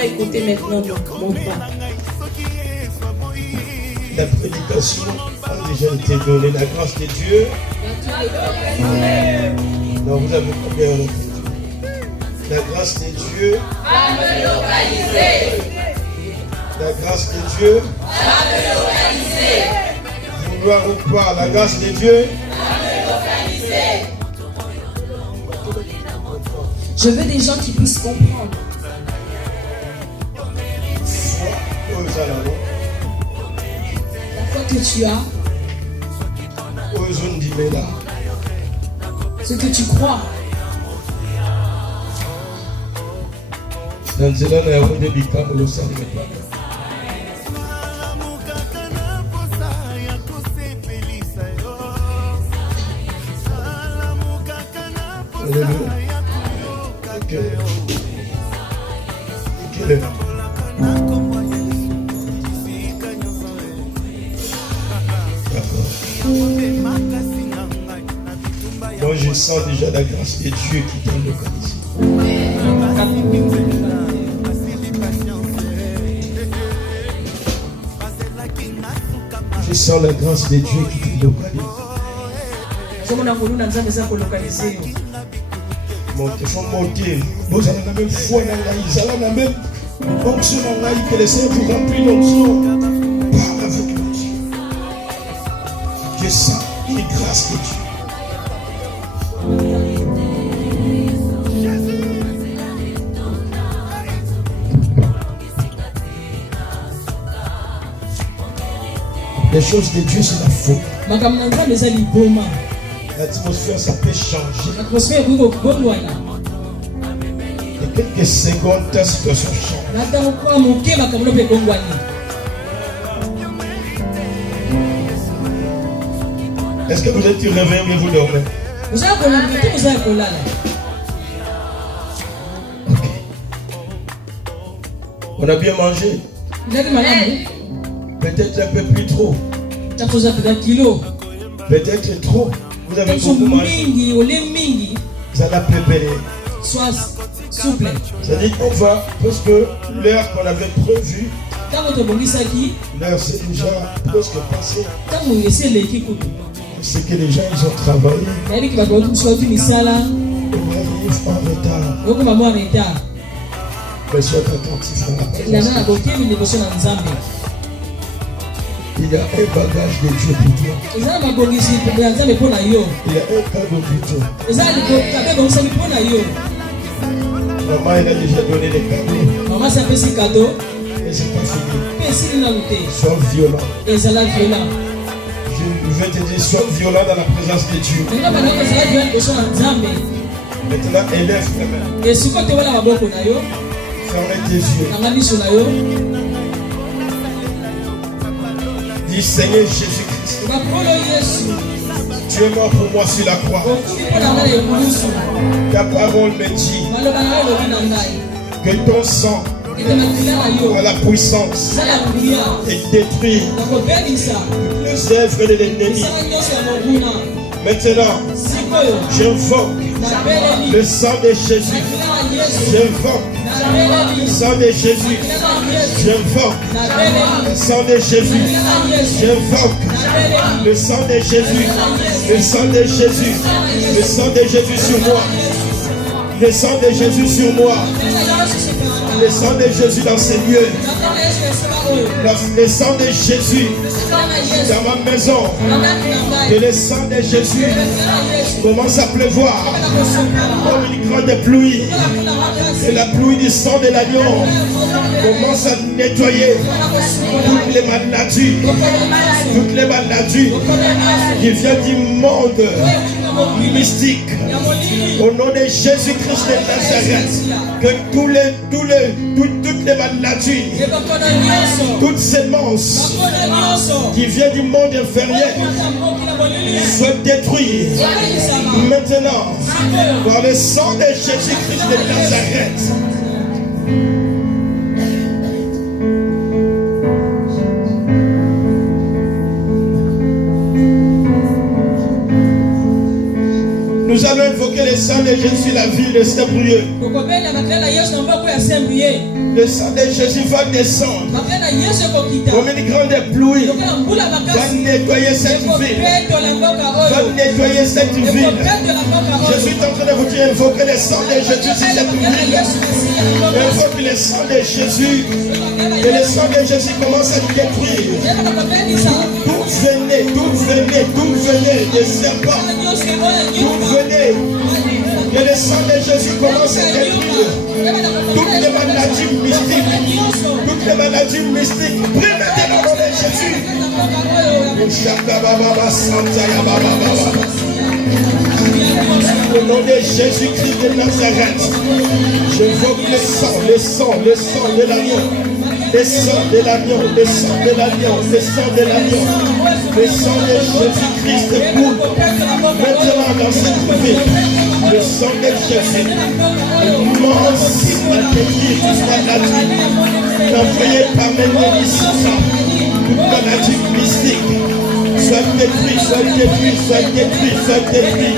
Écoutez maintenant mon pas. La prédication a déjà été donnée. La grâce de Dieu. Non, vous avez pas bien entendu. La grâce de Dieu. Va me localiser. La grâce de Dieu. Va me localiser. Vouloir ou pas, la grâce de Dieu. Va me localiser. Je veux des gens qui puissent comprendre. La foi que tu as, ce que tu crois, Moi, je sens déjà la grâce de Dieu qui t'a localisé. Je sens la grâce de Dieu qui t'a localisé. Montez, faut monter. Vous avez la même foi dans la Ils ont la même onction dans la que les saints vous remplissent l'onction. Parle avec l'onction. Je sens une grâce de Dieu. Les choses de Dieu, c'est la faute. L'atmosphère, ça peut changer. De quelques secondes, ta situation change. Est-ce que vous êtes réveillé ou vous dormez? Ok. On a bien mangé. Peut-être un peu plus trop. Peut-être trop. Vous avez beaucoup mangé. Vous allez préparer. Sois souple. C'est-à-dire qu'on va, parce que l'heure qu'on avait prévue, l'heure c'est déjà presque passé. C'est que les gens ils ont travaillé. On arrive en retard. Mais sois attentif à la présence. Il y a un bagage de Dieu pour toi. Il y a un cadeau pour toi. Maman, elle a déjà donné des cadeaux. Maman, ça fait ces cadeaux. Mais c'est pas fini. Sois violent. Je vais te dire, sois violent dans la présence de Dieu. Maintenant, élève ta main. Fermez tes yeux. Dis Seigneur Jésus-Christ. Tu es mort pour moi sur la croix. Ta parole me dit que ton sang a la puissance et détruit toutes les œuvres de l'ennemi. Maintenant, j'invoque le sang de Jésus. J'invoque le sang de Jésus. J'invoque le sang de Jésus. J'invoque le sang de Jésus. Le sang de Jésus. Le sang de Jésus sur moi. Le sang de Jésus sur moi. Le sang de Jésus dans ces lieux. Le sang de Jésus dans ma maison. Que le sang de Jésus commence à pleuvoir comme une grande pluie. Et la pluie du sang de l'agneau commence à nettoyer toutes les maladies qui viennent du monde mystique. Au nom de Jésus-Christ de Nazareth, que toutes les maladies, toutes ces monstres qui viennent du monde inférieur soient détruits maintenant par le sang de Jésus-Christ de Nazareth. Nous allons invoquer le sang de Jésus, la ville de Saint-Brieuc. Le sang de Jésus va descendre comme une grande pluie, va nettoyer cette ville, va nettoyer cette ville. Je suis en train de vous dire, invoquer le sang de Jésus sur cette ville. Invoque le sang de Jésus, et le sang de Jésus commence à détruire. D'où venez des serpents, d'où venez, que le sang de Jésus commence à détruire toutes les maladies mystiques, prie maintenant au nom de Jésus. Au nom de Jésus-Christ de Nazareth, j'invoque le sang de l'agneau. Le sang de l'agneau, le sang de l'agneau, le sang de l'agneau, le sang de Jésus-Christ coule maintenant dans cette ville. Le sang de Jésus commence à détruire toute maladie, envoyée par les médecins, toute maladie mystique. Soit détruit, soit détruit.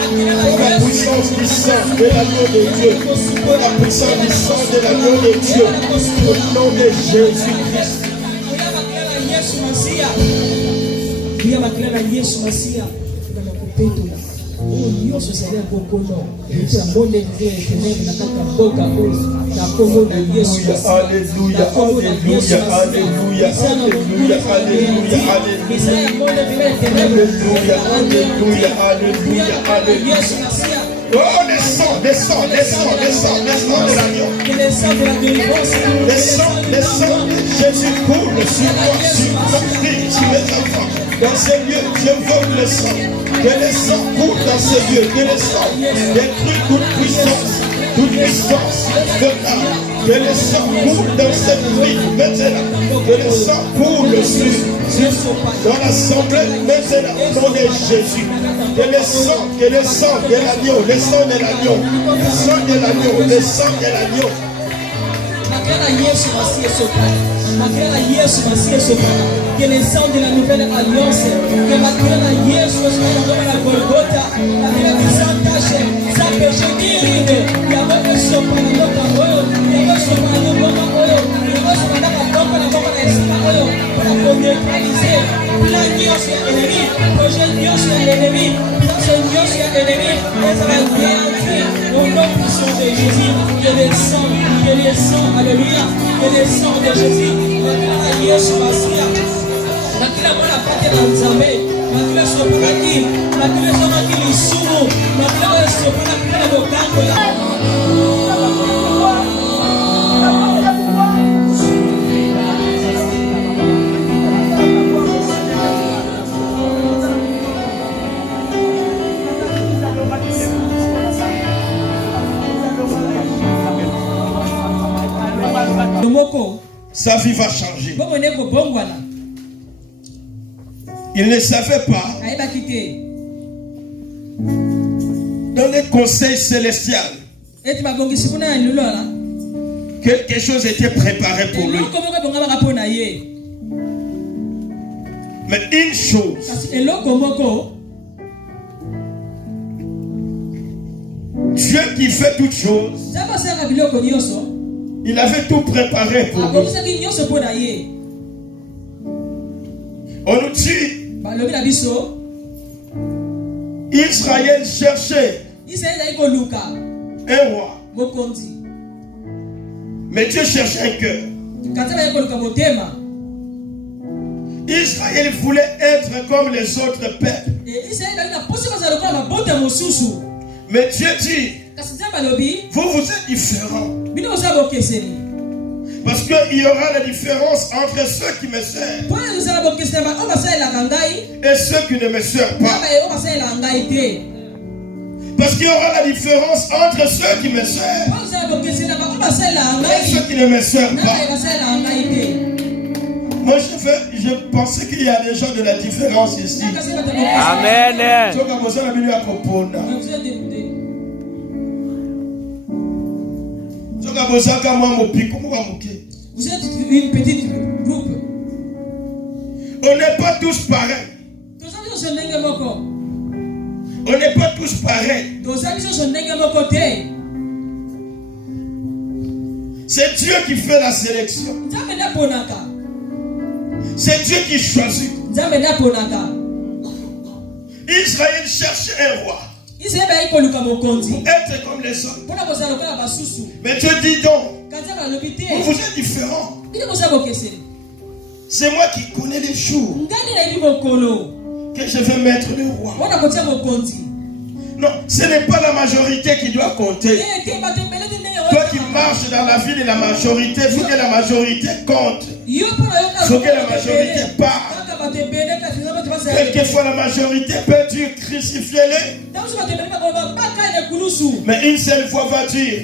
La puissance du sang de l'agneau de Dieu. La puissance du sang de l'agneau de Dieu. Au nom de Jésus-Christ. Oh, le sang de l'agneau. Le sang de Jésus coule sur moi, sur ma fille, sur mes enfants. Dans ces lieux, j'invoque le sang. Que le sang coule dans ces lieux. Que le sang détruit toute puissance infernale. Que le sang coule dans cette vie maintenant. Que le sang coule dans l'assemblée maintenant. Au nom de Jésus. Que le sang de l'agneau, le sang de l'agneau, le sang de l'agneau, le sang de l'agneau. Que le sang de la nouvelle alliance, que la Yesu la Golgotha, la sans tache, sans péché guéri, il y a votre sopa na boka oyo, il y a votre sopa na boka oyo, il y a votre sopa na boka na esika oyo, pour la neutraliser, plan Dios et ennemi, projet Dios et ennemi, plan Dios et ennemi, et ça va garantir au nom puissant de Jésus, que le sang, alléluia, que le sang de Jésus, la Yesu Masia. Makila mwana pate na nzambe, makila sopanaki, makila somaki lisumu, makila sopanaki na bokango ya sa vie va changer. Il ne savait pas dans les conseils célestials quelque chose était préparé pour lui. Mais une chose, Dieu qui fait toutes choses, il avait tout préparé pour nous. On nous dit, Israël cherchait un roi. Mais Dieu cherchait un cœur. Israël voulait être comme les autres peuples. Mais Dieu dit, vous êtes différents. Parce qu'il y aura la différence entre ceux qui me servent et ceux qui ne me servent pas. Parce qu'il y aura la différence entre ceux qui me servent et ceux qui ne me servent pas. Moi, je pensais qu'il y a des gens de la différence ici. Amen. Vous êtes une petite groupe. On n'est pas tous pareils. On n'est pas tous pareils. C'est Dieu qui fait la sélection. C'est Dieu qui choisit. Israël cherchait un roi pour être comme les autres. Mais Dieu dit donc, vous êtes différents. C'est moi qui connais les jours que je vais mettre le roi. Non, ce n'est pas la majorité qui doit compter. Toi qui marches dans la ville de la majorité, il faut que la majorité compte. Il faut que la majorité parle. Quelquefois la majorité peut dire crucifiez-les. Mais une seule fois va dire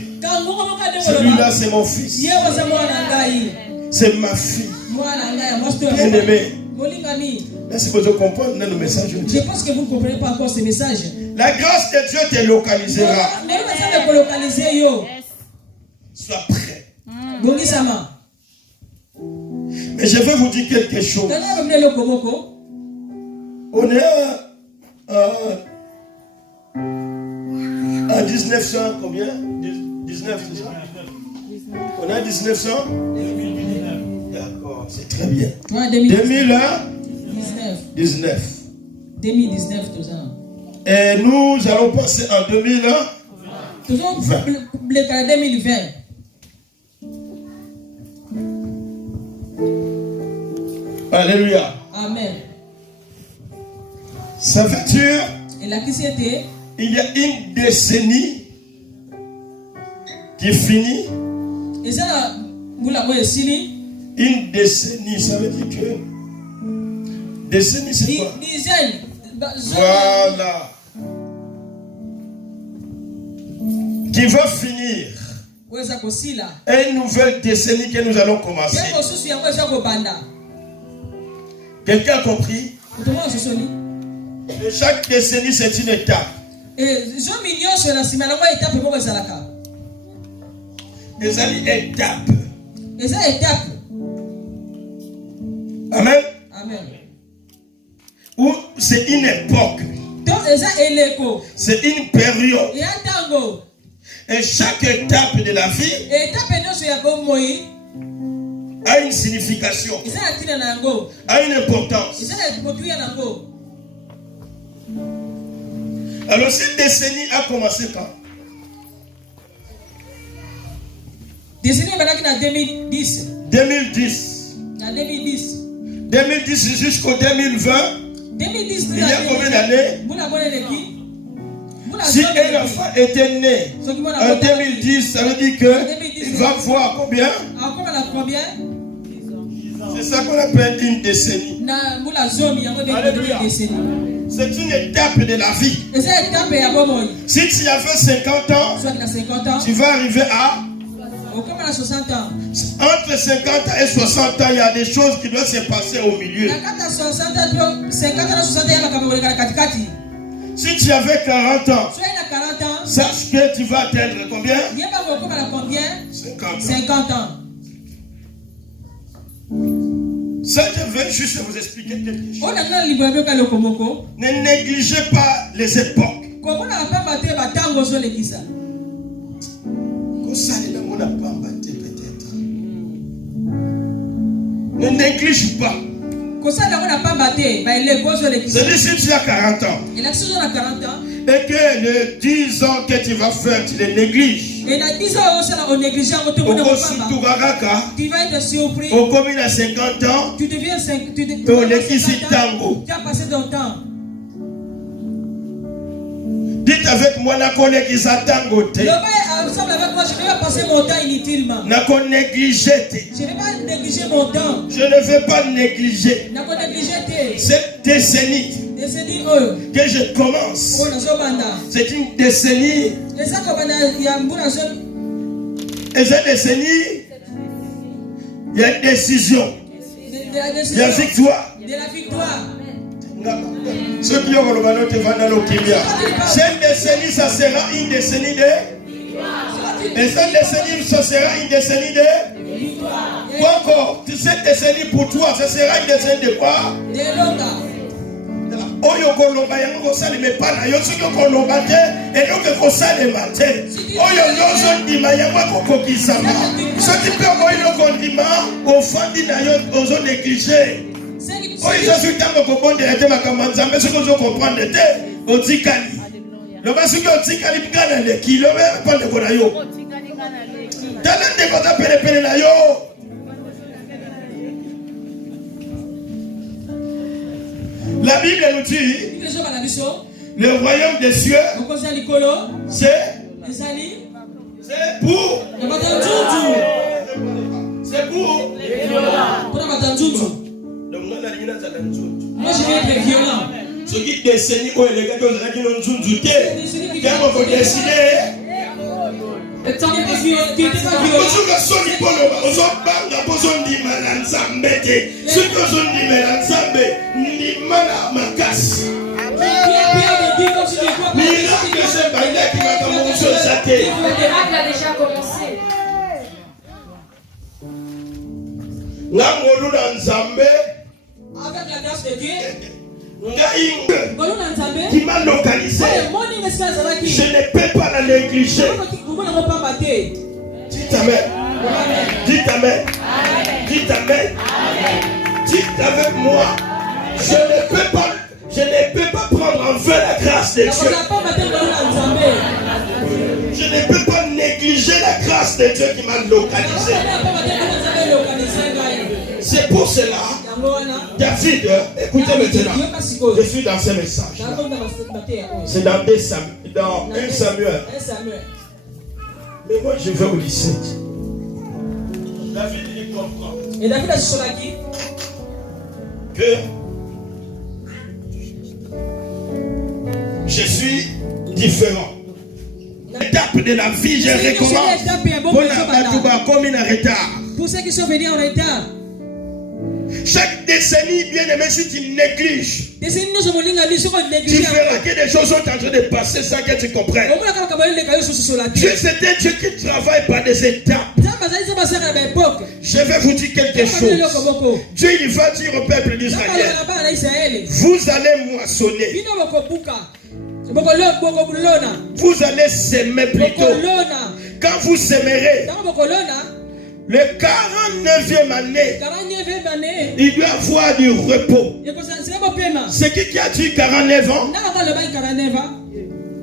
celui-là c'est mon fils. C'est ma fille. Bien-aimé. Merci pour comprendre le message. Je pense que vous ne comprenez pas encore ce message. La grâce de Dieu te localisera. Sois prêt. Mais je vais vous dire quelque chose. On est en 1900, combien 19. On est en 1900 D'accord, c'est très bien. 2019. 2019, et nous allons passer en 2020. Alléluia. Amen. Ça veut dire il y a une décennie qui finit. Une décennie, ça veut dire que décennie c'est quoi? Voilà. Qui va finir. Et une nouvelle décennie que nous allons commencer. Quelqu'un a compris? Et chaque décennie c'est une étape. Des étapes. Amen. Amen. Ou c'est une époque. C'est une période. Et chaque étape de la vie a une signification, a une importance. Alors cette décennie a commencé quand? Décennie en 2010. 2010 jusqu'au 2020. Il y a combien d'années? Si un enfant était né en 2010, ça veut dire qu'il va voir combien? C'est ça qu'on appelle une décennie. Alléluia. C'est une étape de la vie. Si tu avais 50 ans, tu vas arriver à 60 ans. Entre 50 et 60 ans, il y a des choses qui doivent se passer au milieu. Si tu avais 40 ans, sache que tu vas atteindre combien? 50 ans. Ça, je vais juste vous expliquer quelque chose. Ne négligez pas les époques. Ne néglige pas. C'est-à-dire si tu as 40 ans et que les 10 ans que tu vas faire, tu les négliges. Tu vas être surpris. Au combien à 50 ans, tu deviens 50 ans. tu as passé ton temps. Dites avec moi, n'a qu'on néglige tangote. Ensemble avec moi, je ne vais pas passer mon temps inutilement. N'a qu'on néglige. Je ne vais pas négliger mon temps. Je ne vais pas négliger N'a qu'on négliger cette décennie que je commence. C'est une décennie. Et cette décennie, il y a une décision. Il y a victoire. De la victoire. Ceux qui ont le cette décennie, ça sera une décennie de. Et cette décennie, ça sera une décennie de. Quoi encore? Cette décennie pour toi, ça sera une décennie de quoi? Oyo kolomba yango kosalema epa na yo soki okoloba te eloko ekosalema te oyo nyonso ndima yango ekokokisama soki mpe okoyi lokondima ofandi na yo ozonéglige oyo soki ntango okobondela te makambo ya nzambe soki ozokomprendre te otikali loba soki otikali nga na leki loba epa ndeko na yo tala ndeko aza penepene na yo. La Bible nous dit le royaume des cieux, c'est pour. C'est pour. Moi je vais être violent. Ce qui décide où les gars qui ont douté, qui ont décidé. Le temps n'est pas violent. miracle a déjà commencé. Avec la grâce de Dieu, qui m'a localisé, je ne peux pas la négliger. Dites amen. Dites amen. Dites amen. Dites avec moi, je ne peux pas prendre en vain la grâce de Dieu. Je ne peux pas négliger la grâce de Dieu qui m'a localisé. C'est pour cela, David, écoutez maintenant, je suis dans ce message. C'est dans 1 Samuel. Mais moi je vais au lycée. David il comprend que je suis différent. L'étape de la vie, je recommence. Pour ceux qui sont venus en retard, chaque décennie, bien aimé, si tu négliges, tu verras que des choses sont en train de passer sans que tu comprennes. Dieu, c'est un Dieu qui travaille par des étapes. Je vais vous dire quelque chose. Dieu, il va dire au peuple d'Israël, vous allez moissonner. Vous allez s'aimer plutôt. Quand vous s'aimerez, le 49e année, il doit avoir du repos. C'est qui a dit 49 ans?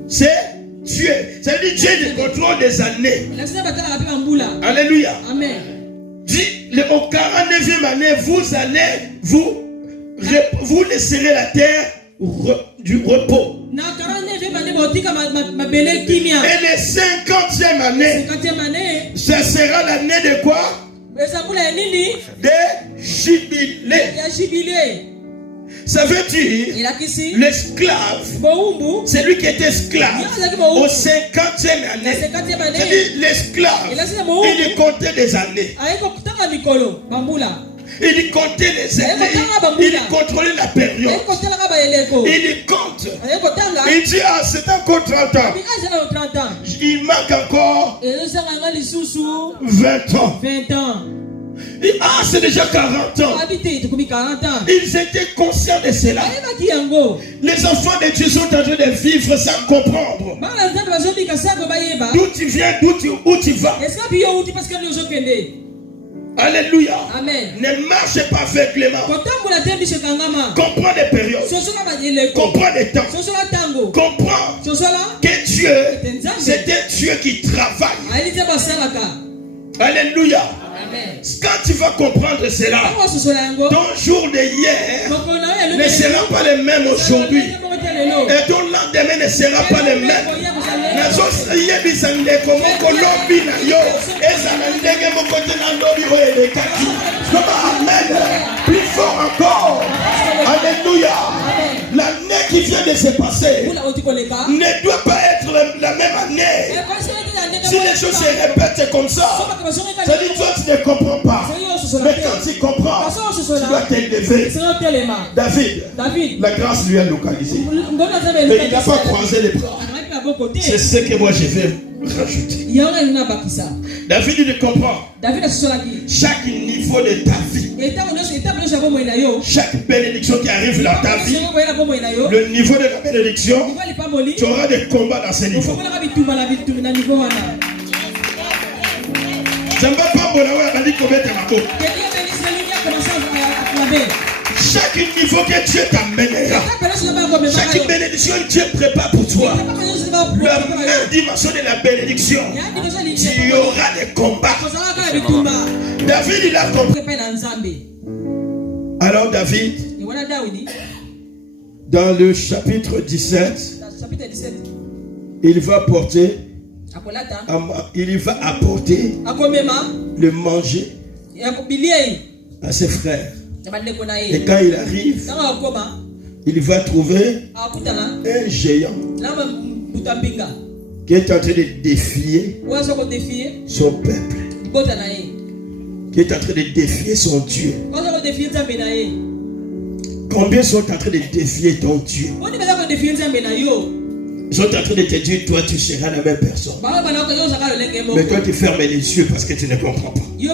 C'est Dieu. C'est-à-dire Dieu qui contrôle des années. Alléluia. Amen. Dit, au 49e année, vous laisserez la terre du repos. Et les 50e année, ça sera l'année de quoi? De jubilé. Ça veut dire l'esclave, c'est lui qui était esclave au 50e année. C'est-à-dire l'esclave, il comptait des années. Il comptait les années. Il contrôlait la période. Il compte. Il dit, ah, c'est encore 30 ans. Il manque encore 20 ans. Ah, c'est déjà 40 ans. Ils étaient conscients de cela. Les enfants de Dieu sont en train de vivre sans comprendre. D'où tu viens, où tu vas. Alléluia. Amen. Ne marche pas aveuglément. Comprends les périodes. Comprends les temps. Comprends que Dieu, c'est un Dieu qui travaille. Alléluia. Amen. Quand tu vas comprendre cela, ton jour de hier ne sera pas le même aujourd'hui. Et ton lendemain ne sera pas le même. Amen. Plus fort encore. Alléluia. L'année qui vient de se passer ne doit pas être la même année. Si les choses se répètent comme ça, ça dit toi tu ne comprends pas. Mais quand tu comprends, tu dois t'élever. David, la grâce lui a localisé. Mais il n'a pas croisé les bras. C'est ce que moi je vais rajouter. David il comprend. Chaque niveau de ta vie, chaque bénédiction qui arrive dans ta vie, le niveau de la bénédiction, tu auras des combats dans ce niveau. Je ne veux pas chaque niveau que Dieu t'amènera, chaque bénédiction que Dieu prépare pour toi, la même dimension de la bénédiction, tu auras des combats. David il a compris. Alors David, dans le chapitre 17, il va apporter le manger à ses frères. Et quand il arrive, il va trouver un géant qui est en train de défier son peuple, qui est en train de défier son Dieu. Combien sont en train de défier ton Dieu? Ils sont en train de te dire, toi tu seras la même personne. Mais toi tu fermes les yeux parce que tu ne comprends pas. Ils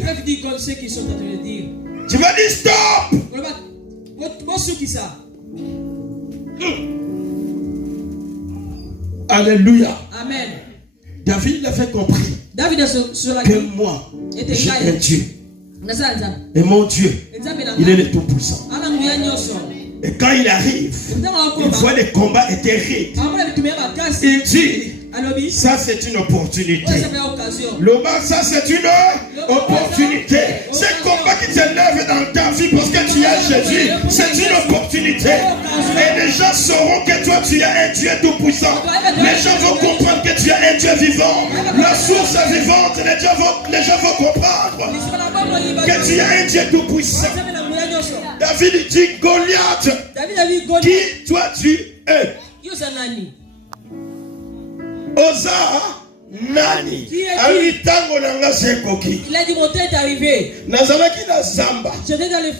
peuvent dire comme ceux qui sont en train de dire. Tu vas dire stop. Alléluia. Amen. David l'a fait compris que moi, j'ai un Dieu. Et mon Dieu, il est le Tout-Puissant. Et quand il arrive, il voit les combats terribles. Il dit, ça c'est une opportunité. Loba, ça c'est une opportunité. Ces combats qui s'élèvent dans ta vie parce que tu as Jésus, c'est une opportunité. Et les gens sauront que toi tu as un Dieu tout-puissant. Les gens vont comprendre que tu as un Dieu vivant. La source est vivante, les gens vont comprendre que tu as un Dieu tout-puissant. David dit Goliath, qui toi tu es? Oza nani? Il a dit mon tête est arrivé. Nazalaki na zamba. J'étais dans les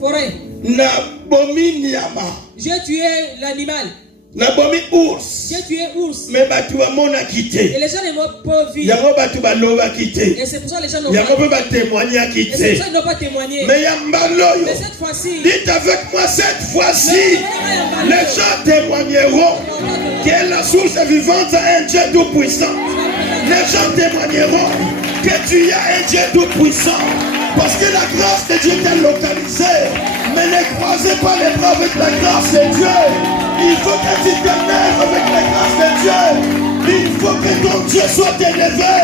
forêts. Na bomi niama. J'ai tué l'animal. Na bomi ours. J'ai tué ours. Mais batu amona quitté. Et les gens ne m'ont pas vu. Yango batu baloba quitté. Et c'est pour ça que les gens n'ont pas. Yango ba témoigner quitté. Et c'est pour ça qu'ils n'ont pas témoigné. Mais yambaloyo. Mais cette fois-ci. Dites avec moi cette fois-ci. Les gens témoigneront que la source vivante a un Dieu tout-puissant. Les gens témoigneront que tu as un Dieu tout-puissant. Parce que la grâce de Dieu t'a localisé. Mais ne croisez pas les bras avec la grâce de Dieu. Il faut que tu t'élèves avec la grâce de Dieu. Il faut que ton Dieu soit élevé.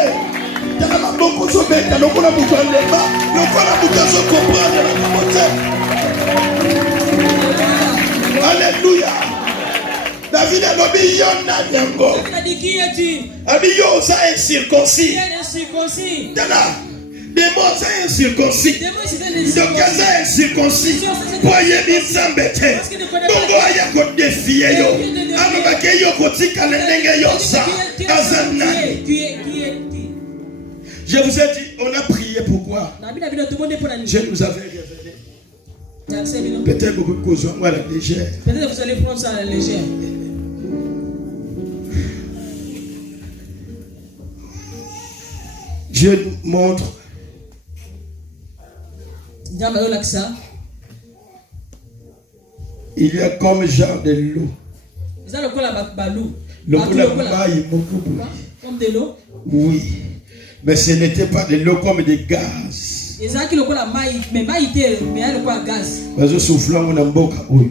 Alléluia. David a dit qui es-tu? Abiyo ça est circoncis. Qui est incirconcis? Démon ça est circoncis. Donc ça est circoncis. Voyez bien ça bête. Bongo aya ko défier yo. Amabake yo ko tika lenenge yo ça. Azanani. Je vous ai dit, on a prié pourquoi? Je nous avais révélé. Peut-être beaucoup de causes à la légère. Peut-être vous allez prendre ça à la légère. Dieu nous montre il y a comme genre de l'eau. Comme de l'eau? Oui. Mais ce n'était pas de l'eau comme des gaz. Bazo souffla na mboka oyo.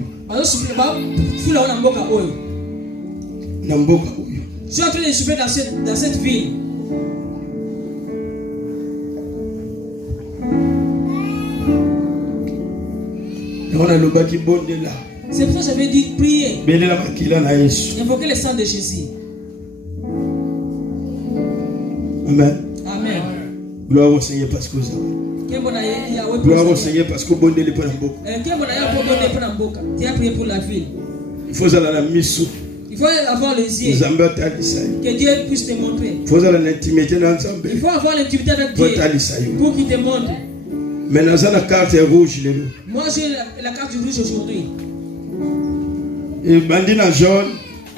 Na mboka oyo. Je suis en train de souffler dans cette ville. C'est pour ça que j'avais dit prier. Invoquer le sang de Jésus. Amen. Amen. Gloire au Seigneur parce que vous avez. Gloire au Seigneur parce que vous avez pour tu as prié pour la ville. Il faut aller à la mission. Il faut avoir les yeux. Que Dieu puisse te montrer. Il faut avoir l'intimité dans l'ensemble. Il faut avoir l'intimité avec Dieu pour qu'il te montre. Mais dans la carte rouge, moi j'ai la carte rouge aujourd'hui. Et bandit jaune.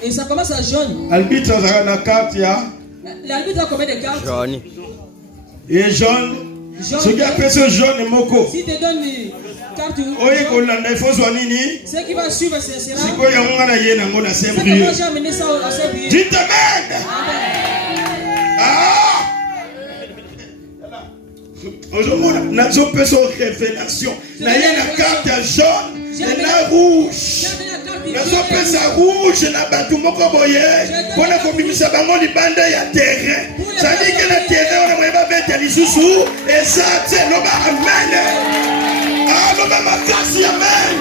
Et ça commence à jaune. Arbitre a la carte ya. L'arbitre a combien de cartes? Jaune. Et jaune. Ce qui appelle ce jaune moko. Si tu donnes une carte rouge. Ce qui va suivre ce sera. C'est quoi C'est que moi j'ai amené ça à ce prier. Dites Amen. Ah. Aujourd'hui, nous avons fait son révélation. Nous avons la carte jaune et la rouge. Nous avons fait sa rouge et la bateau mokoboye. Pour la commission, nous avons dit bande ya terrain. Ça dit que le terrain, on a pas mettre les sous et ça, c'est l'homme. Amen. Ah, l'homme ma casse, amen.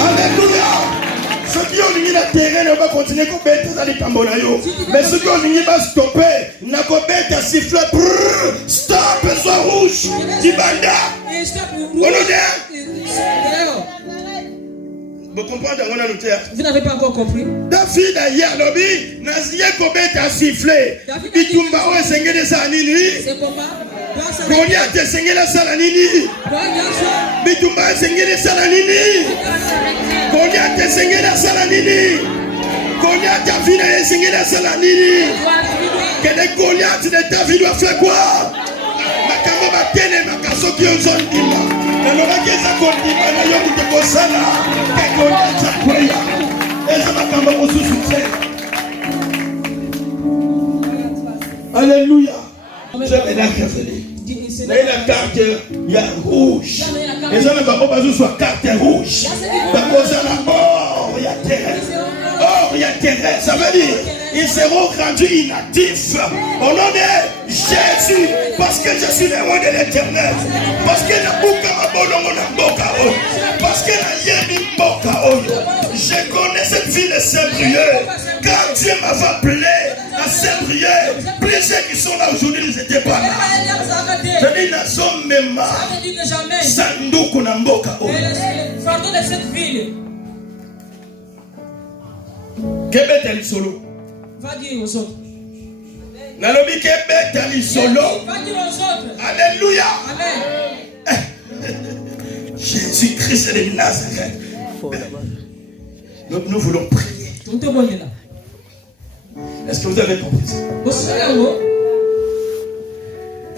Alléluia. Ceux qui ont mis le terrain ne vont pas continuer à mettre dans les cambonayo. Mais ceux qui ont mis à stopper, n'a pas mettre à siffler. Stop, soit rouge. Dibanda. On vous comprenez dans mon théâtre. Vous n'avez pas encore compris. David a hier lobby, n'a rien commettre à siffler. Bitumba o esengele sa nini? C'est combat. Goliath esengele sa nini? Bitumba esengele sa nini? Goliath esengele sa nini? Goliath Davina esengele sa nini? Que les Goliath de David doivent faire quoi? Makambo batene makaso ki ozondima. Alléluia. Je vais la révéler. La carte rouge. Les gens ne vont pas soit carte rouge. Or, il y a terrain. Or, il y a terrain. Ça veut dire ils seront rendus inactifs au nom de Jésus. Parce que je suis le roi de l'éternel. Parce que la parce que je connais cette ville de Saint-Brieuc. Quand Dieu m'avait appelé à Saint-Brieuc, plusieurs qui sont là aujourd'hui, ils n'étaient pas là. Je dis, Nazom Mema, Sandoukou Namboka. Le fardeau de cette ville. Kebet solo. Va dire aux autres. Nalobi Kebet solo. Va dire aux autres. Alléluia. Amen. Jésus-Christ de Nazareth. Donc nous voulons prier. Est-ce que vous avez compris ça?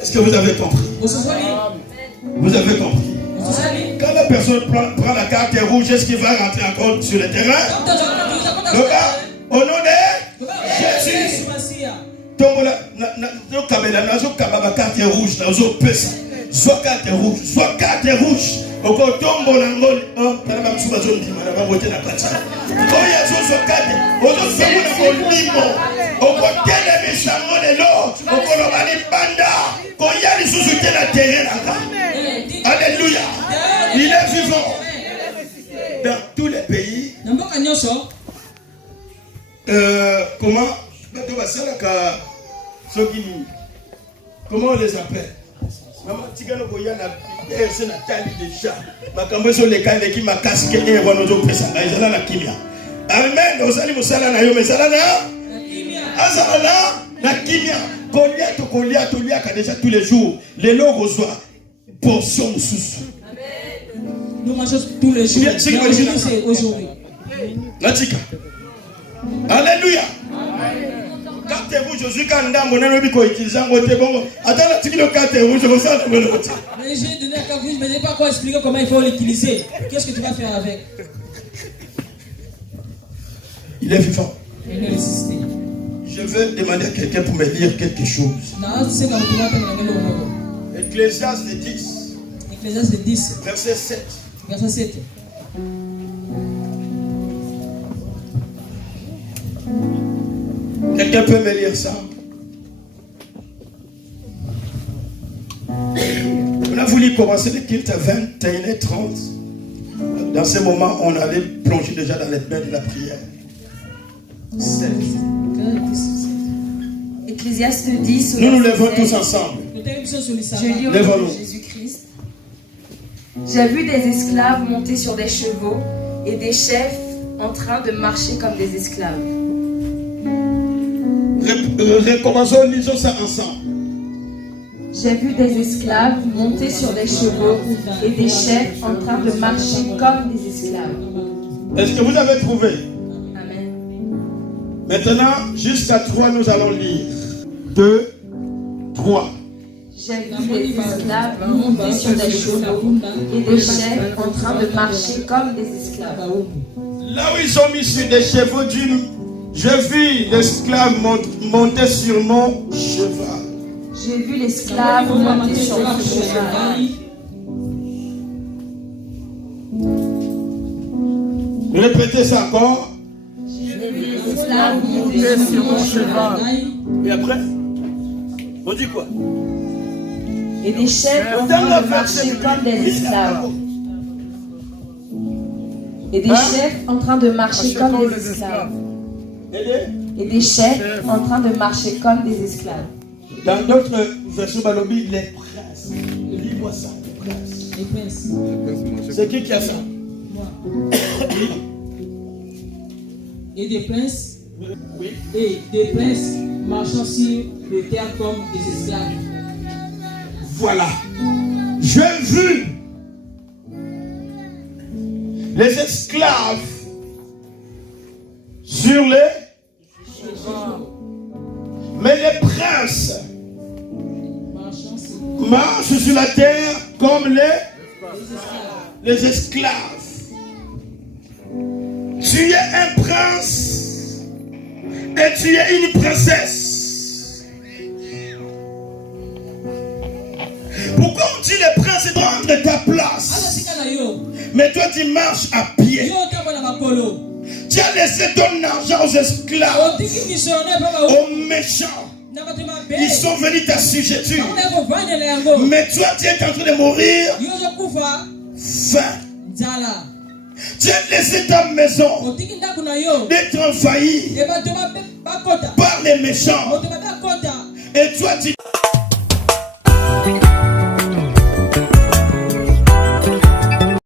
Est-ce que vous avez compris? Vous avez compris? Quand la personne prend la carte rouge, est-ce qu'il va rentrer encore sur le terrain? Donc, au nom de Jésus. Carte rouge, soit carte rouge, soit carte rouge. Au tombo na ngoli, kana mamsuba zondi mana babote na kati. Oya zo carte, ozo samu na molimo. Okotele mishango lelo, okolo bali banda, koya li susu te na terrain là. Alléluia. Il est vivant. Dans tous les pays. Comment comment on les appelle? Maman tigano koyana c'est la taille déjà. Makambo so le kande ki makasi ke e wono zo pesa na izala na kimia. Amen. Ozali musala na yo mesala na kimia. Azala na kimia. Koliato liaka déjà tous les jours. Les lots reçoit portion sous. Amen. Nous mangeons tous les jours. C'est aujourd'hui. Natika. Alléluia. Carte rouge, je suis candidat, mon ami qui utilise un côté bon. Attends, tu dis le carte rouge, je ressens le côté. Mais j'ai donné la carte rouge, mais je n'ai pas encore expliqué comment il faut l'utiliser. Qu'est-ce que tu vas faire avec? Il est vivant. Il est résisté. Je vais demander à quelqu'un pour me lire quelque chose. Ecclésiaste 10. Ecclésiaste 10. Verset 7. Verset 7. Quelqu'un peut me lire ça? On a voulu commencer le culte à 21h30. Dans ce moment, on allait plonger déjà dans les bains de la prière. Ecclésiaste 10. Nous nous levons tous ensemble. Je lis au nom de Jésus-Christ. J'ai vu des esclaves monter sur des chevaux et des chefs en train de marcher comme des esclaves. Recommençons, lisons ça ensemble. J'ai vu des esclaves monter sur des chevaux et des chefs en train de marcher comme des esclaves. Est-ce que vous avez trouvé? Amen. Maintenant, jusqu'à 3, nous allons lire. 2, 3. J'ai vu des esclaves monter sur des chevaux et des chefs en train de marcher comme des esclaves. Là où ils ont mis sur des chevaux j'ai vu l'esclave monter sur mon cheval. J'ai vu l'esclave monter sur mon cheval. Répétez ça encore. J'ai vu l'esclave monter sur mon cheval. Et après, on dit quoi? Et des chefs en train de marcher comme des esclaves. Et des chefs en train de marcher comme des esclaves. Et des chefs en train de marcher comme des esclaves. Dans d'autres versions, Balobi, les princes. Lis-moi ça, les princes. C'est qui a ça? Moi. Et des princes, oui. Et des princes marchant sur le terre comme des esclaves. Voilà. J'ai vu les esclaves sur les chevaux. Mais les princes marchent sur la terre comme les esclaves. Tu es un prince et tu es une princesse. Pourquoi on dit les princes prendre ta place? Mais toi tu marches à pied. Tu as laissé ton argent aux esclaves, aux méchants. Ils sont venus t'assujettir. Mais toi tu es en train de mourir faim. Tu as laissé ta maison d'être envahie par les méchants. Et toi tu